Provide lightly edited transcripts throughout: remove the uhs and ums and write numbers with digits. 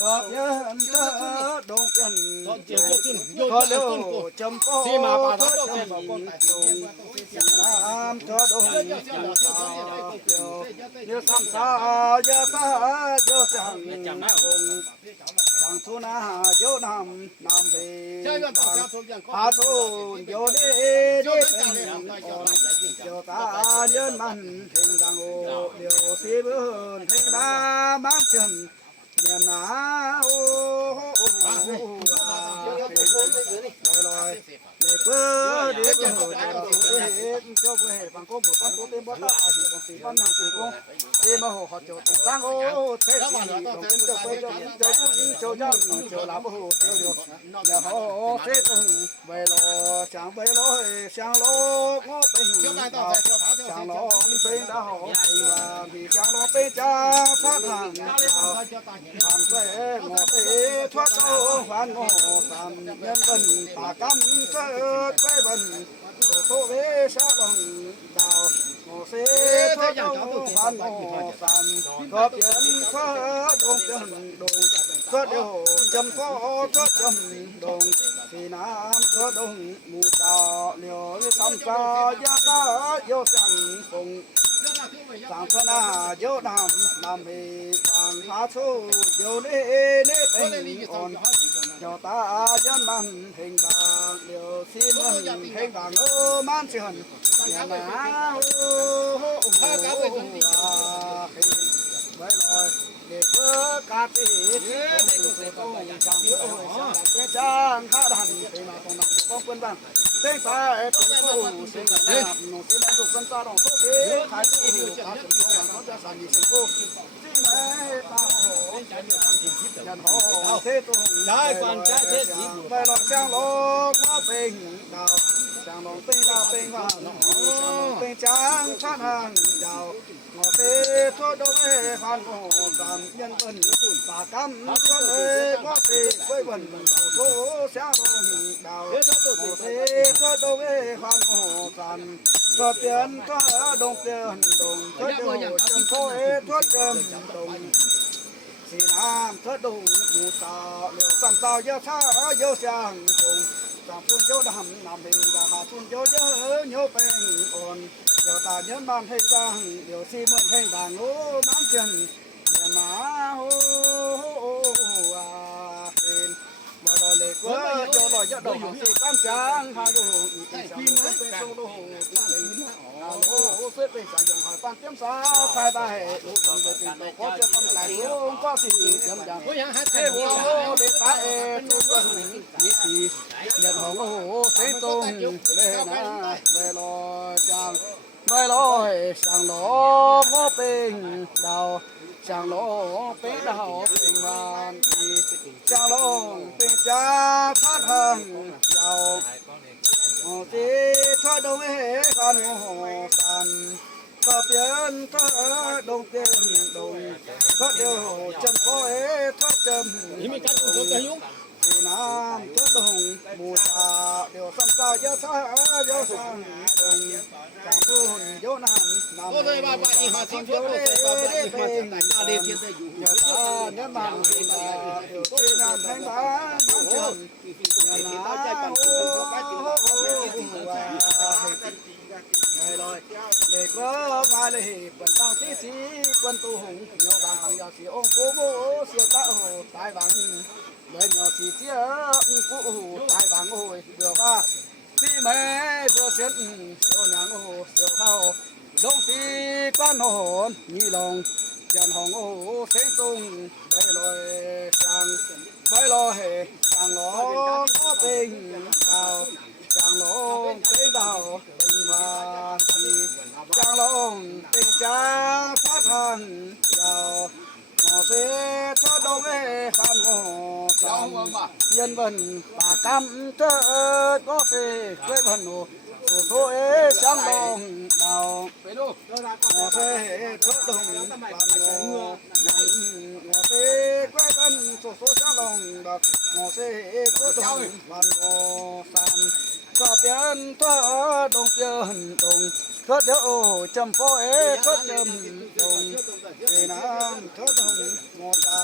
ก็ยังเธอดงกันก็เร็วจำปอที่มาป่าทั้งดงน้ำก็ดงเดี๋ยวซ้ำซาเยอะซาเยอะสังสังทุนาโยนำนำไปพาทุนโยเดเดเป็นโยตาเยินมันเพ่งดังโอเดี๋ยวสีเบือนเพ่งดามักจนเนียนาโอ้ลอยเด็กเพื่อเด็กเจ้าเพื่อฟังก้มบุกฟังก้มเต็มบ่ตาหินสีปั้นทางสีก้มเต็มมาหัวเจ้าตรงตั้งโอ้เทสีตรงเป็นเจ้าเพื่อเจ้าผู้หญิงเจ้าเจ้าเจ้าลาบหูเจ้าเดียวอย่าโหเทตรงใบลอช่างใบลอยช่างโลกงอเป็นช่างลองเป็นดาวเป็นว่าพี่ช่างลองเป็นจ้าท่าทางทางเสงอเตทวัดโตฟันงอสามเงินเป็นปากกำเกิดไว้บนโตเวชะบังดาวโมเสทวัดโตฟันงอสามก็เปลี่ยนฟ้าดงจันดงก็เดียวจำก็ก็จำดงสีน้ำก็ดงมูตาเหลียวซ้ำตายาตาโยสังคงสังฆนาโยนำนำให้ฟังหาสู้โยเนเนเป็นอ่อนโยตายันมันเพ่งบางเดียวสีมันเพ่งบางมันเชื่อนอย่าหนาวไว้ลอยเด็กเพื่อกาตีเสือต้องจังเพื่อเป็นจังข้าดันเป็นมาตรงนั้นต้องเป็นบ้างเส้นสายเป็นผู้เส้นหน้าหนุ่มสีแดงถูกเป็นตาดองโซ่เก๋ขายที่อยู่ขาเป็นผู้บังเขาจะสั่งยิ่งเป็นผู้ที่แม่ตาโหยันโหเทตุได้ก่อนจะเทสีไปหลอกช่างโลกว่าเป็นดาวช่างลงเป็นดาวเป็นว่าช่างลงเป็นจังท่านหังดาวงอเตทั่วดงฟันโง่ตามยันเป็นปากกำก็เลยงอเตไว้บนโถเสียลงดาวงอเตทั่วดงฟันโง่ตามก็เปลี่ยนก็ดงเปลี่ยนดงก็เดียวจำโถทั่วจำดงสีน้ำทั่วดงมูตาเหลียวซ้ำตาเยอะช้าเยอะช่างคงสามทุนโยดำนำเป็นราคาทุนโยเยอะโยเป็นอ่อนเดี๋ยวตาเยินบ้านให้บ้างเดี๋ยวซีมันให้บ้างโอ้บ้านเจนเดี๋ยวมาโอ้เป็นบ่รอเล็กว่าโยลอยจะดอกสีบ้านจางพาอยู่อีกทีนึงเป็นโซโล่โอ้เสื้อเป็นสายยังหายปานเต็มสาวภายใต้ลูกมันเป็นตัวก็จะต้องไหลลงก็สิยังยังเฮ้ยโอ้เด็กตาทุกคนนี่สิยันของโอ้เส้นตรงเล่นะเวลาจังไม่ลอยช่างหลอกก็เป็นดาวช่างหลอกเป็นดาวเป็นวันที่ช่างหลอกเป็นจ้าท่าทางยาวโอ้ที่ท่าดงฟันโหสันก็เปลี่ยนท่าดงเปลี่ยนดงก็เดียวจำพ่อท่าจำนี่มีการตัวจะยุ่งสีน้ำก็ดงมูตาเดียวซ้ำตาเยอะซาเยอะสังดงจังทุนโยนำนำเลยบ้าบ้าอีหาสิงโยเล่เป็นตาเดียที่จะอยู่เยอะตาเนื้อมันสีตาเดียวสีน้ำแทงบ้านมันจนเนื้อหนาโอ้เด็กเลิกมาเลยเป็นตั้งที่สีเป็นตู้หงโยบางคำยาสีองค์กูโมเสียตาโอ้ตายบางเลยโยสีเสียกูตายบางโอ้ยเดี๋ยวว่าสีแม่เดี๋ยวเสียนเสียวนางโอ้เสียวเข้าดงสีก้อนหอนยี่ลงยันหงโอ้เสียงตุงใบลอยจังใบลอยจังล้อก็เป็นดาวจังลงเป็นดาวเป็นวาสีจังลงเป็นจ้าท่าทางยาวงอเสียทอดงฟันโง่สามยันบนปากกำเจิดก็เสียไว้บนโอ้โถช่างลงดาวงอเสียทอดงฟันโง่งอเสียไว้บนโถช่างลงดาวงอเสียทอดงฟันโง่สามก็เปลี่ยนท่าดงเปลี่ยนดงก็เดี๋ยวจำพ่อก็จำ ดงเอน้ำเธอต้องโมตา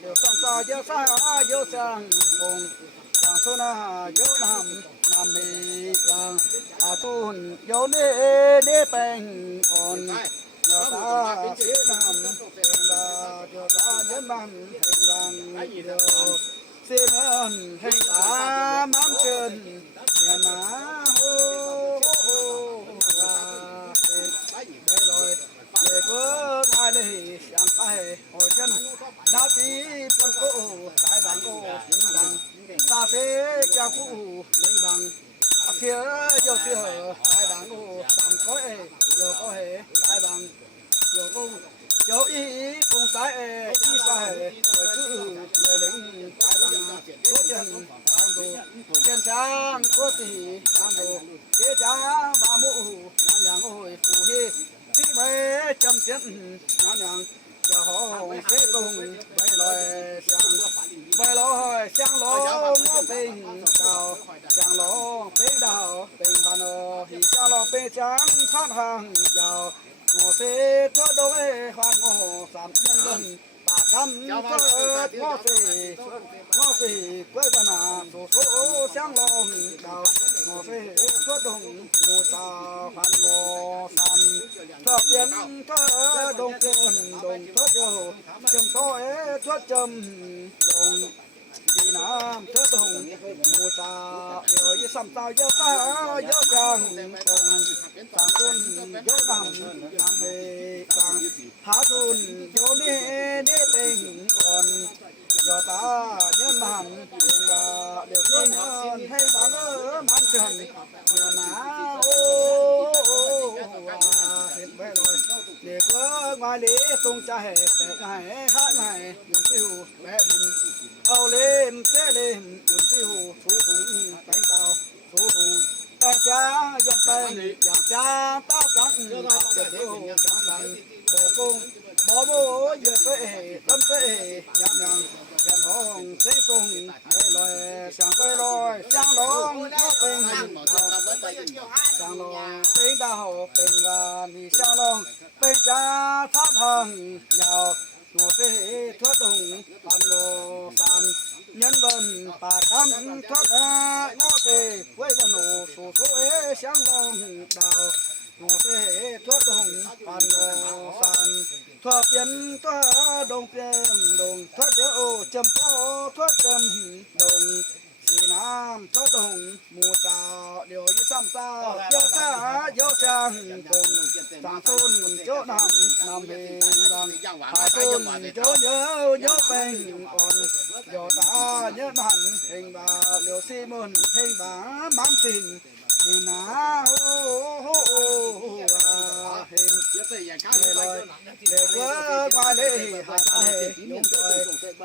เดี๋ยวซ้ำตาเยอะซ่าเยอะจังคงต่างโซนาเยอะนำมีบางอาตุนโยเนแปงอ่อนเยอะตาเสียน้ำเอ็งดาเยอะตาเย็นบังเอ็งบังเยอะเสียเงินเอ็งตามันเกินเงินมาโอ้ได้ลอยเด็กเมื่อไงเลยยังไปโอ้ฉันดาวตีปนโก้สายบางโก้ดังตาเสกจากผู้เล่งดังเชื่อเจ้าเชื่อสายบางโก้ตามก้อยเจ้าก้อยสายบางเจ้ากุ้งเจ้าอีกุ้งสายอีสายเลยคือเลยเล่งสายบางตัวเจนบางตัวเจนช้างตัวตีบางตัวเจ้าช้างบางมูยังโอ้ยผู้เฮที่ไม่จำเสียนยังจะห้องเสกงใบลอยช่างใบลอยช่างลอยงอเป็นดาวช่างลอยเป็นดาวเป็นพันหิช่างลอยเป็นช่างพันหางยาวงอเสกก็โดยความงอสามยันเล่นปากคำเกิดงอเสกกล้วยนาโซโซช่างลอยดาวงอเสกก็ดงมูตาพันงอสันทอดเย็นทอดดงเย็นดงทอดเดียวจำท้อยทอดจำดงดีน้ำทอดดงมูตาเดียวยี่สัมตาเยอะตาเยอะจังคงต่างคนเยอะนำเฮต่างหาทุนโยนี่เป็นก่อนยอตาเนื้อมันเดี๋ยวที่นอนให้บังมันจนเนื้อหนาโอ้เห็นไปเลยเด็กเอ้ยมาลีตรงใจแต่ไงหาไงยุ่งติ้วแม่ดินเอาเล่มเต้เล่มยุ่งติ้วถูหุงแตงเตาถูหุงแต่จ้ายังเป็นอย่างจ้าต้าจังเจ็บเดียวจังสันโบกุ้งบ่โบเยอะเซ่ต้นเซ่ยังยันห้องเสียงตุงไปลอยช่างไปลอยช่างลองก็เป็นดาวช่างลองเป็นดาวเป็นวามีช่างลองเป็นจ่าทัพทางยาวโง่เสียทั่วตรงปันโง่สันยันบันปากคำทัดโง่เสียไว้บันโง่สู้สู้ช่างลองดาวโง่เสียทั่วตรงปันโง่สันทั่วเปลี่ยนทั่วดงเปลี่ยนดงทั่วเดียวจำพ่อทั่วจำดงสีน้ำทั่วดงหมูตาเดี๋ยวยี่ซ้ำตาเยอะตาเยอะจังดงสามต้นโจนำเฮงดังหาต้นโจเยอะเป็นอ่อนเยอะตาเยอะมันเฮงบาเดี๋ยวสีมุนเฮงบามันสินนี่นาโอ้เห็นเลยลอยเด็กเว้ยมาเลยหาตาเห็นยุ่งเลย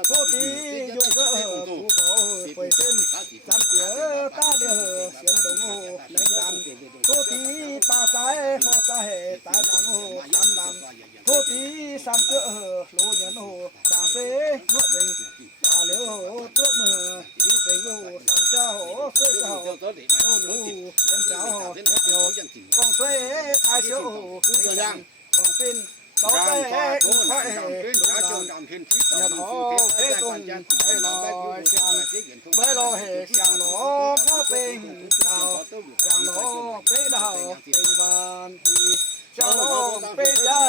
ผู้ที่ยุ่งก็ผู้บ่ไปเส้นจำเสือตาเดือเสียงดงโง่แรงดันผู้ที่ป่าสายหัวใจตาดังโง่ดำผู้ที่สามเกือรู้ยันโง่ด่างเสียเมื่อเป็นตาเหลียวตัวมือที่เสียงโง่สามเจ้าเสียเจ้าโอ้รู้ยันเจ้าโยกองเสียขายเชียวของเป็นต่อไปอุ้งไข่ลุงดังยันหอเฮ้ตุงไปลอยช่างไปลอยช่างหลอกก็เป็นดาวช่างหลอกเป็นดาวเป็นวันที่ช่างหลอกเป็นยา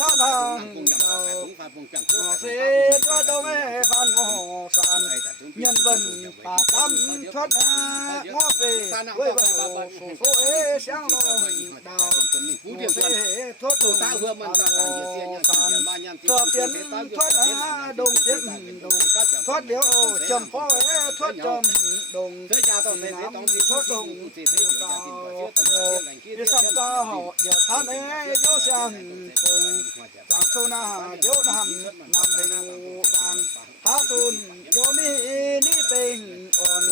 ท่าทางดาวเสียตัวดงพันหอสันยันบันปากคำทอดงอเสียไว้บันโอโซ่ช่างหลอกดาวเสียทอดตัวตาหัวมันตาการเสียสันก็เปลี่ยนทอดดงเจ็บดงทอดเดียวจำพ่อทอดจำดงน้ำทอดดงตายี่สัมตาอย่าท่านโยช่างปงจังโซนาโยนำเฮงดังหาตุนโยนี่เป็นอ่อน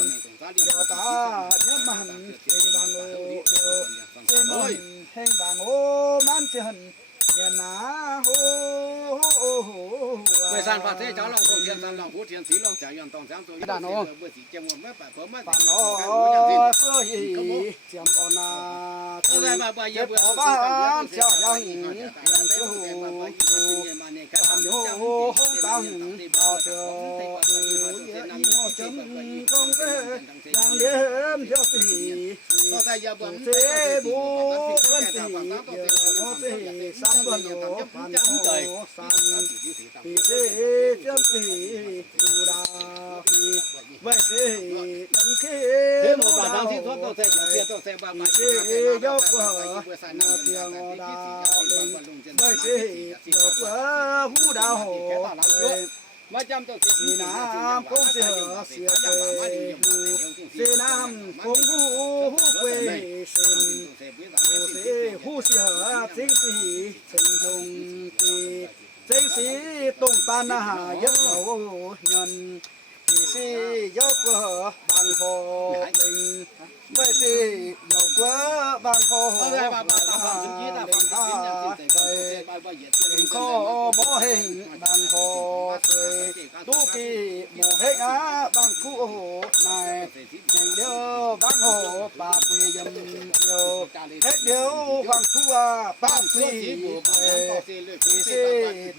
โยตาเนี่ยมันเฮงดังโอเดียวเจมุนเฮงดังโอมันเจนเนี่ยนาโอ้ ไม่สานพระเทเจ้าลองคงเทียนตามลองพูดเทียนสีลองจ่ายย้อนต้อง3ตัวอยู่เบอร์สีเจ้าบ่ปะเพิ่มมา ปันน้อยเพื่อหีเจียมอนาคือเจ็บบ้านเจ้ายังยังชูตามโยห้องตังเอาเจ้าตูเยอะยิ่งหัวจมคงเป้ยังเดิมเจ้าปีเสบูเพื่อนตีเยอะหัวเป้สัมบันโอพันโอสันปีเสเจ้าปีดูดาปีไว้เสน้ำเค็มดาวที่ทอดต้องใส่เสียต้องใส่บามาเสยกว่านาเสียงดาวเลยไว้เสยกว่าหูดาวมาจำต้องสีน้ำคงเสียเสียใจเสียน้ำคงหูเกวเส้นหูเสียสิงสีสิงจงตีสิงสีตรงตาหน้าเยอะเราเงินสียกว่าบางโพลิงไม่สียกว่าบางโพลิงเป็นข้อบ่เฮงบางโพสวยตุกีโมเฮงบางคู่นายแห่งเดียวบางโหปากเวียมเดียวเฮ็ดเดียวบางทั่วปากสีสี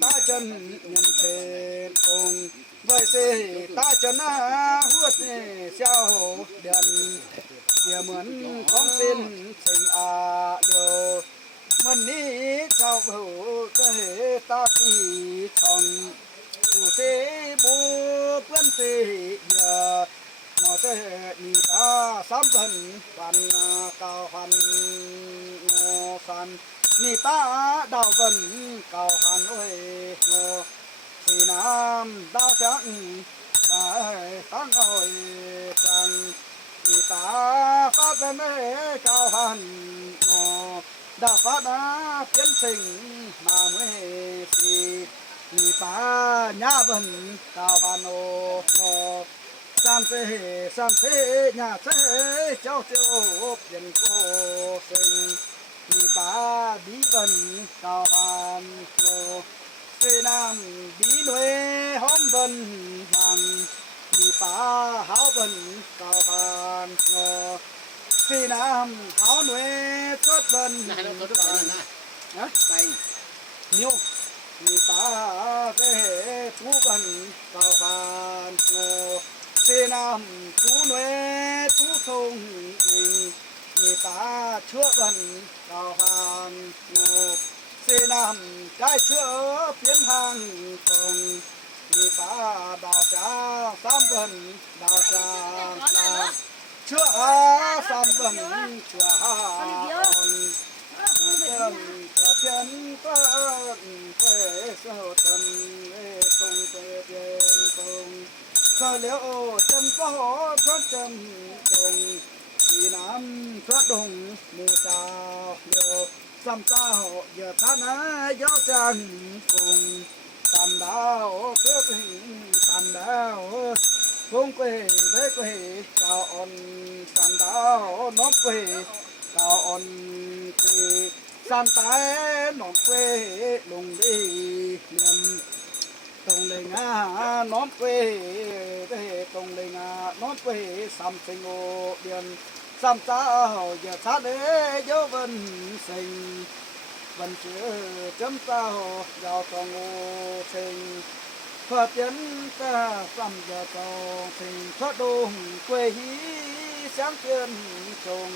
ตาจันเงินเชนตรงไว้สิตาจะหน้าหัวเสียวเดือนเกี่ยเหมือนของเป็นสิ่งอาเดียวมันนี้เจ้าหูก็เหตาปีทองผู้เสบูเพื่อนเสียหมอเสนีตาสามพันปัน9,000งอพันนี่ตาดาวพัน9,000โอ้ยงอสีน้ำดาวจังไปตั้งเอาจังมีตาฟ้าเป็น9,000งอดาวฟ้านาเปลี่ยนสิ่งมาเมื่อสีมีตาหน้าบัน9,000โองอสามเสหน้าเสเจ้าเจ้าเปลี่ยนโกสิ่งมีตาดีบัน9,000โอเสน้ำดีหน่วยหอมบันหังมีป่าหาวบัน9,000งอเสน้ำหาวหน่วยสดบันนะไปนิ้วมีป่าเสทูบัน9,000งอเสน้ำทูหน่วยทูทงมีป่าเชื่อบัน9,000งอเสน้ำได้เชื่อเปลี่ยนทางตรงมีตาดาวจ้า3บันดาวจ้าเชื่อ3บันเชื่ออ่อนเพียนเพียนเปิ้นเปสะทันตรงเปลี่ยนตรงก็เลี้ยวจำก็ทดจำดงสีน้ำทดดงหมู่เจ้าเลี้ยวสามเจ้าอย่าท่านะย่อจันคงตันดาวเพื่อเป็นตันดาวคงเกยเล็กเกยเจ้าอ่อนตันดาวนกเกยเจ้าอ่อนเกยสันตายนกเกยลงดีเลียนตรงเลยงาน้องเกยตรงเลยงาน้องเกยสามสิงโอเดียนสามเจ้าอย่าท่าเลยเยอะบันสิงบันเชื่อจำเจ้ายาวตองโอสิงพอเปลี่ยนตาซ้ำอย่าตองสิงทอดงกวยหีเสียงเปลี่ยนจง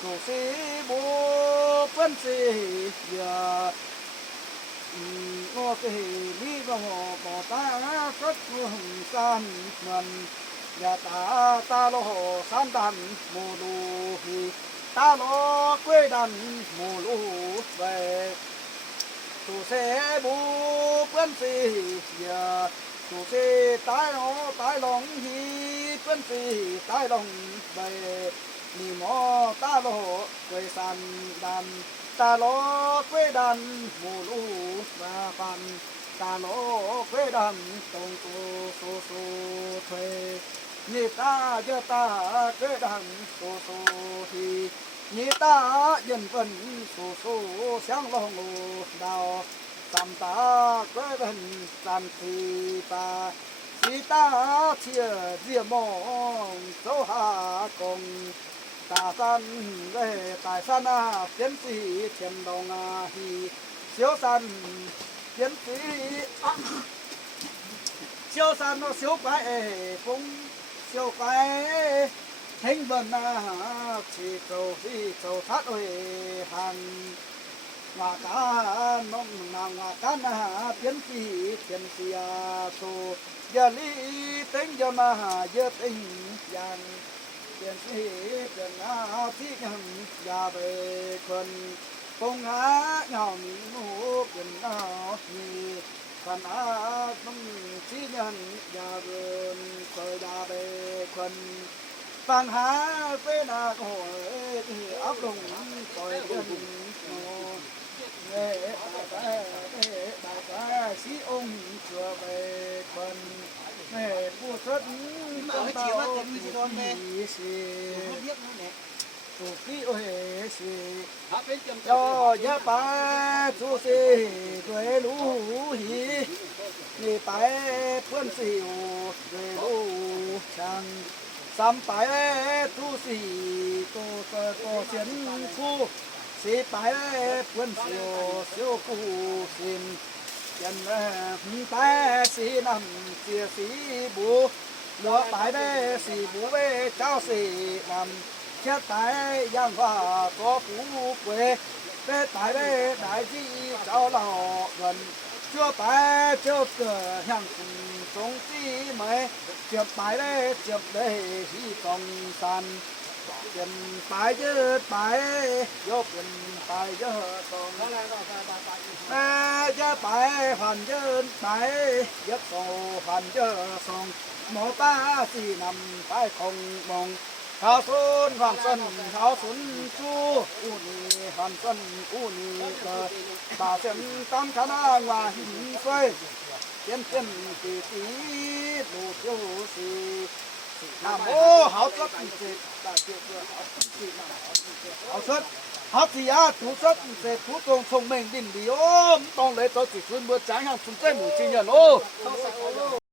กูสีบูเปิ้นสีอย่างอสีนี่ก็บ่ตาสักหัวกันมันอย่าตาโลสันดันโมลูฮีตาโลกวยดันโมลูเวตูเสบูเปิ้นสีอย่าตูเสตายโอตายหลงฮีเปิ้นสีตายหลงเวนี่หมอตาโลกวยสันดันตาโลกวยดันโมลูมาปันตาโลกวยดันตรงตูสูเทนี่ตาเยอะตาเกดังสูทีนี่ตาเย็นเป็นสูเสียงลงดาว ตำตาเกิดสันติตาสีตาเทียเรียมองโซหากงตาสันเล่ตายสันอาเพียนสีเทียนดองอาฮีเสียวสันเพียนสีเสียวสันเสียวไปฟงเสียวไปทิ้งบนนาชีโตสีโตทัดโอยหันงากานน้องนางงากานหาเพียนสีเพียนสีอาโซยาลีเต็งยามาเยอะเต็งยันเพียนสีเพียนอาที่กันยาเบคนคงหาเงามีหมูเป็นเอามีพันอาต้องชี้ยันยาเบินคอยยาเบคนปัญหาเป็นอาโอยอับลงคอยเดินเอ๋บาสีองค์ชัวไปคนแม่ผู้ทดต้องเต้ามีสีถูกที่โอ้ยสีย่อยะไปสู้สีด้วยรู้หีนี่ไปเพื่อนสิวด้วยรู้ช่างซ้ำไปสู้สีโตเสียนคู่สีไปเพื่อนเสียวกูสินยันไปสีนำเสียสีบูเหลือไปได้สีบูเวเจ้าสีนำเชื่อตายยังว่าตัวผู้เวได้ตายได้ได้ที่เจ้าหล่อเงินเชื่อไปเจ้าเกิดยังสงที่ไหมเจ็บไปได้เจ็บได้ที่กองสันเป็นไปเยอะไปยกเป็นไปเยอะตรงจะไปผ่านเยอะไปยักโซผ่านเยอะส่งหมอป้าสีนำไปคงมองเขาสุนความสนเขาสุนจูอูนี่ความสนอูนี่เกิดตาเส้นตามขนาดว่าหินสวยเต็มตีดูเที่ยวสีน้ำโอ้เขาสัดสิตาเกี่ยวกับเขาสัดเขาที่อาถูสัดเสร็จถูตรงทรงเม่งดินดีโอ้ต้องเลยตัวสิชุนเมื่อจ่ายงานสุนใจหมู่จริงอย่างโอ้